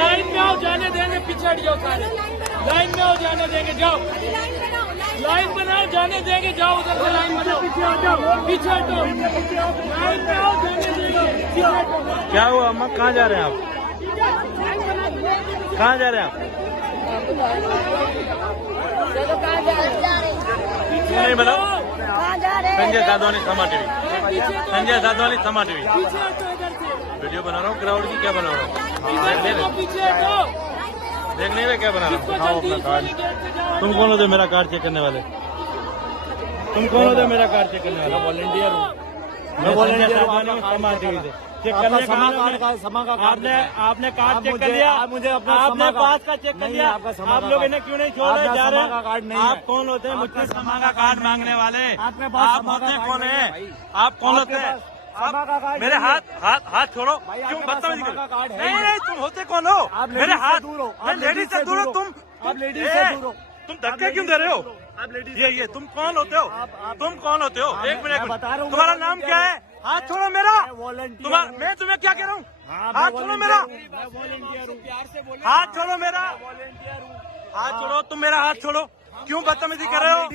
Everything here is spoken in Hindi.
लाइन में आओ, जाने देंगे, पीछे हट जाओ सारे। लाइन में आओ, जाने देंगे, जाओ। लाइन बनाओ, जाने देंगे, जाओ उधर से लाइन बनाओ। पीछे हटो, पीछे हटो। लाइन में आओ, जाने देंगे। क्या हुआ अम्मा, कहाँ जा रहे हैं आप? कहाँ जा रहे हैं आप? नहीं बनाओ। संजय साधवानी समा टीवी, संजय साधवानी समा टीवी। वीडियो बना रहा हूँ क्राउड की, क्या बना रहा हूँ? देख नहीं रहे क्या बना रहा हूँ? दिखाओ अपना कार्ड। तुम कौन होते मेरा कार्ड चेक करने वाले? तुम कौन होते मेरा कार्ड चेक करने वाला? वॉलंटियर हूँ मैं, वॉलंटियर हूँ समा टीवी से। चेक करने का आपने कार्ड चेक कर लिया, मुझे आपने पास का चेक कर लिया। आप लोग इन्हें क्यों नहीं छोड़ रहे जा रहे? आप कौन होते हैं मुझसे समा का कार्ड मांगने वाले? आप होते कौन है? आप कौन होते हैं? मेरे हाथ छोड़ो, क्यों बदतमीजी कर? नहीं, तुम होते कौन हो? मेरे हाथ, लेडीज से दूर हो तुम। आप लेडीज से दूर हो, तुम धक्के क्यों दे रहे हो? ये तुम कौन होते हो? तुम कौन होते हो? एक मिनट बता रहा हूँ, तुम्हारा नाम क्या है? हाथ छोड़ो मेरा। मैं तुम्हें क्या कह रहा हूँ? हाथ छोड़ो मेरा, हाथ छोड़ो मेरा, हाथ छोड़ो। तुम मेरा हाथ छोड़ो, क्यों बदतमीजी कर रहे हो?